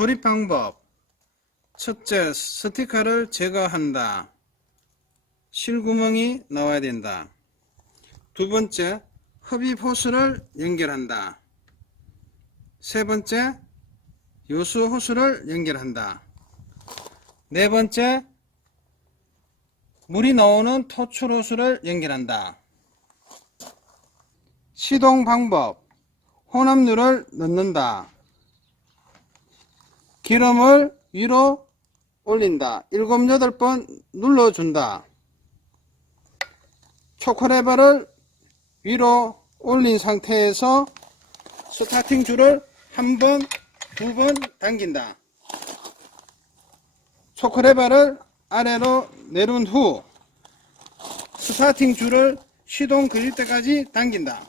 조립 방법 첫째, 스티커를 제거한다. 실구멍이 나와야 된다. 두 번째, 흡입 호스를 연결한다. 세 번째, 요수 호스를 연결한다. 네 번째, 물이 나오는 토출 호스를 연결한다. 시동 방법, 혼합류를 넣는다. 기름을 위로 올린다. 7, 8번 눌러준다. 초코레버를 위로 올린 상태에서 스타팅 줄을 한 번, 두 번 당긴다. 초코레버를 아래로 내려온 후 스타팅 줄을 시동 걸릴 때까지 당긴다.